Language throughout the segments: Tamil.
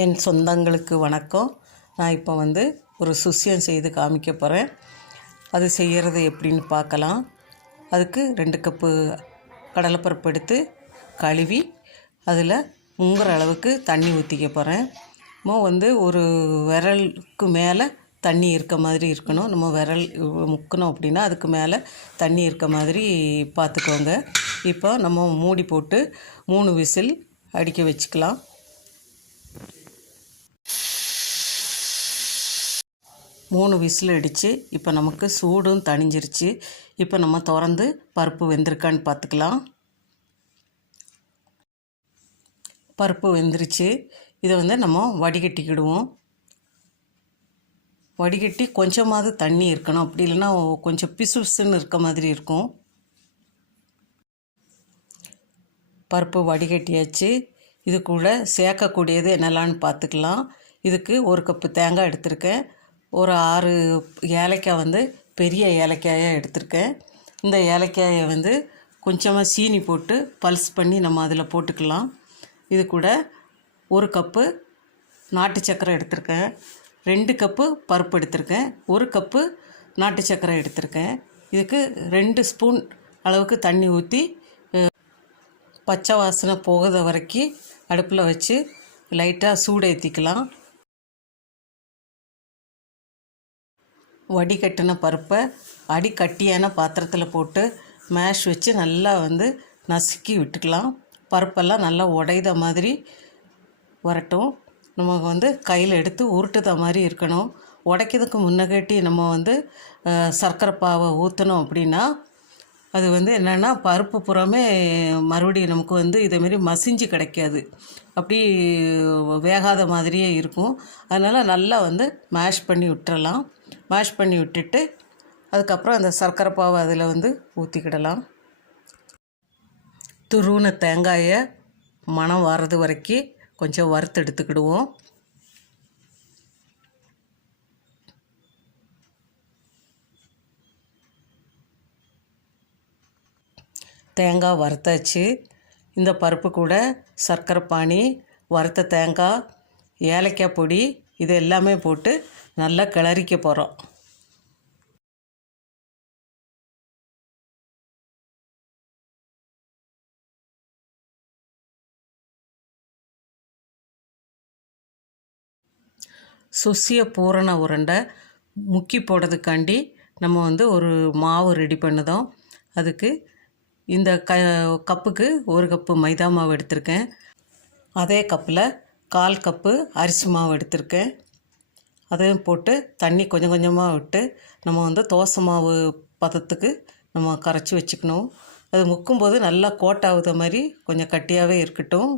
என் சொந்தங்களுக்கு வணக்கம். நான் இப்போ வந்து ஒரு சுசியம் செய்து காமிக்க போகிறேன் அது செய்கிறது எப்படின்னு பார்க்கலாம். அதுக்கு ரெண்டு கப்பு கடலைப்பருப்பு எடுத்து கழுவி அதில் முங்குற அளவுக்கு தண்ணி ஊற்றிக்க போகிறேன் மோ வந்து ஒரு விரலுக்கு மேலே தண்ணி இருக்க மாதிரி இருக்கணும். நம்ம விரல் முக்கணும் அப்படின்னா அதுக்கு மேலே தண்ணி இருக்க மாதிரி பார்த்துக்கோங்க. இப்போ நம்ம மூடி போட்டு மூணு விசில் அடிக்க வச்சுக்கலாம். மூணு விசில் அடித்து இப்போ நமக்கு சூடும் தணிஞ்சிருச்சு. இப்போ நம்ம திறந்து பருப்பு வெந்திருக்கான்னு பார்த்துக்கலாம் பருப்பு வெந்துருச்சு. இதை வந்து நம்ம வடிகட்டிக்கிடுவோம். வடிகட்டி கொஞ்சமாவது தண்ணி இருக்கணும். அப்படி இல்லைன்னா கொஞ்சம் பிசு பிசுன்னு இருக்க மாதிரி இருக்கும். பருப்பு வடிகட்டியாச்சு. இது கூட சேர்க்கக்கூடியது என்னெல்லான்னு பார்த்துக்கலாம் இதுக்கு ஒரு கப்பு தேங்காய் எடுத்திருக்கேன். ஒரு ஆறு ஏலக்காய் வந்து பெரிய ஏலக்காயாக எடுத்திருக்கேன். இந்த ஏலக்காயை வந்து கொஞ்சமாக சீனி போட்டு பல்ஸ் பண்ணி நம்ம அதில் போட்டுக்கலாம். இது கூட ஒரு கப்பு நாட்டு சக்கரை எடுத்திருக்கேன். ரெண்டு கப்பு பருப்பு எடுத்திருக்கேன். ஒரு கப்பு நாட்டு சக்கரை எடுத்திருக்கேன். இதுக்கு ரெண்டு ஸ்பூன் அளவுக்கு தண்ணி ஊற்றி பச்சை வாசனை போகிற வரைக்கும் அடுப்பில் வச்சு லைட்டாக சூடு வடிகட்டின பருப்பை அடிக்கட்டியான பாத்திரத்தில் போட்டு மேஷ் வச்சு நல்லா வந்து நசுக்கி விட்டுக்கலாம். பருப்பெல்லாம் நல்லா உடைத மாதிரி வரட்டும். நமக்கு வந்து கையில் எடுத்து உருட்டுத மாதிரி இருக்கணும். உடைக்கிறதுக்கு முன்னகட்டி நம்ம வந்து சர்க்கரை பாவை ஊற்றணும் அப்படின்னா அது வந்து என்னென்னா பருப்பு புறமே மறுபடியும் நமக்கு வந்து இதேமாரி மசிஞ்சு கிடைக்காது. அப்படி வேகாத மாதிரியே இருக்கும். அதனால் நல்லா வந்து மேஷ் பண்ணி விட்டுறலாம். மேஷ் பண்ணி விட்டுட்டு அதுக்கப்புறம் அந்த சர்க்கரை பாவை அதில் வந்து ஊற்றிக்கிடலாம். துருவின தேங்காயை மணம் வர்றது வரைக்கும் கொஞ்சம் வறுத்து எடுத்துக்கிடுவோம். தேங்காய் வறுத்தாச்சு. இந்த பருப்பு கூட சர்க்கரை பானி வறுத்த தேங்காய் ஏலக்காய் பொடி இது எல்லாமே போட்டு நல்லா கிளறிக்க போகிறோம் சுசிய பூரண உருண்டை முக்கி போடுறதுக்காண்டி நம்ம வந்து ஒரு மாவு ரெடி பண்ணுதோம். அதுக்கு இந்த க கப்புக்கு ஒரு கப்பு மைதா மாவு எடுத்திருக்கேன். அதே கப்பில் கால் கப்பு அரிசி மாவு எடுத்திருக்கேன். அதையும் போட்டு தண்ணி கொஞ்சம் கொஞ்சமாக விட்டு நம்ம வந்து தோசை மாவு பதத்துக்கு நம்ம கரைச்சி வச்சுக்கணும். அது முக்கும்போது நல்லா கோட்டாகுத மாதிரி கொஞ்சம் கட்டியாகவே இருக்கட்டும்.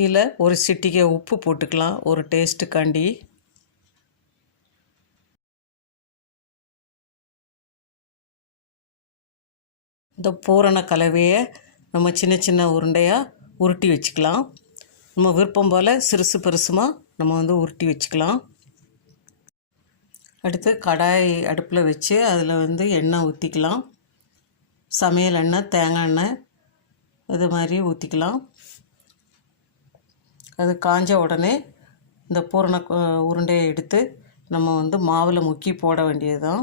இதில் ஒரு சிட்டிகை உப்பு போட்டுக்கலாம் ஒரு டேஸ்ட்டுக்காண்டி. இந்த பூரண கலவையை நம்ம சின்ன சின்ன உருண்டையாக உருட்டி வச்சுக்கலாம். நம்ம விருப்பம் போல் சிறுசு பெருசுமாக நம்ம வந்து உருட்டி வச்சுக்கலாம். அடுத்து கடாய் அடுப்பில் வச்சு அதில் வந்து எண்ணெய் ஊற்றிக்கலாம் சமையல் எண்ணெய் தேங்காய் எண்ணெய் இது மாதிரி ஊற்றிக்கலாம் அது காஞ்ச உடனே இந்த பூரண உருண்டையை எடுத்து நம்ம வந்து மாவில் முக்கி போட வேண்டியது தான்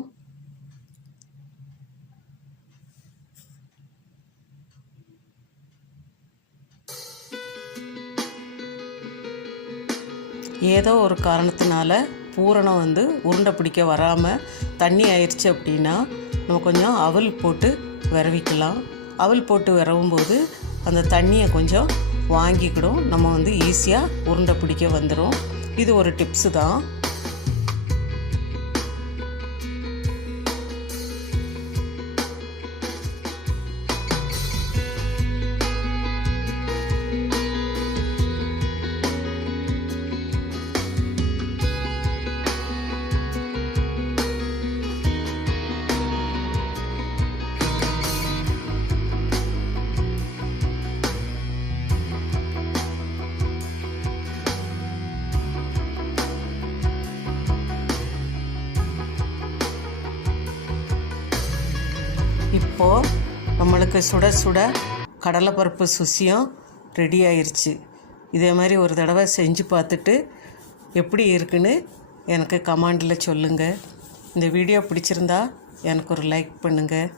ஏதோ ஒரு காரணத்தினால பூரணம் வந்து உருண்டை பிடிக்க வராமல் தண்ணி ஆயிடுச்சு அப்படின்னா நம்ம கொஞ்சம் அவல் போட்டு விரவிக்கலாம். அவல் போட்டு விரவும் போது அந்த தண்ணியை கொஞ்சம் வாங்கிக்கிடும். நம்ம வந்து ஈஸியாக உருண்டை பிடிக்க வந்துடும் இது ஒரு டிப்ஸு தான். இப்போது நம்மளுக்கு சுட சுட கடலைப்பருப்பு சுசியம் ரெடி ஆயிடுச்சு இதே மாதிரி ஒரு தடவை செஞ்சு பார்த்துட்டு எப்படி இருக்குன்னு எனக்கு கமாண்டில் சொல்லுங்கள் இந்த வீடியோ பிடிச்சிருந்தா எனக்கு ஒரு லைக் பண்ணுங்கள்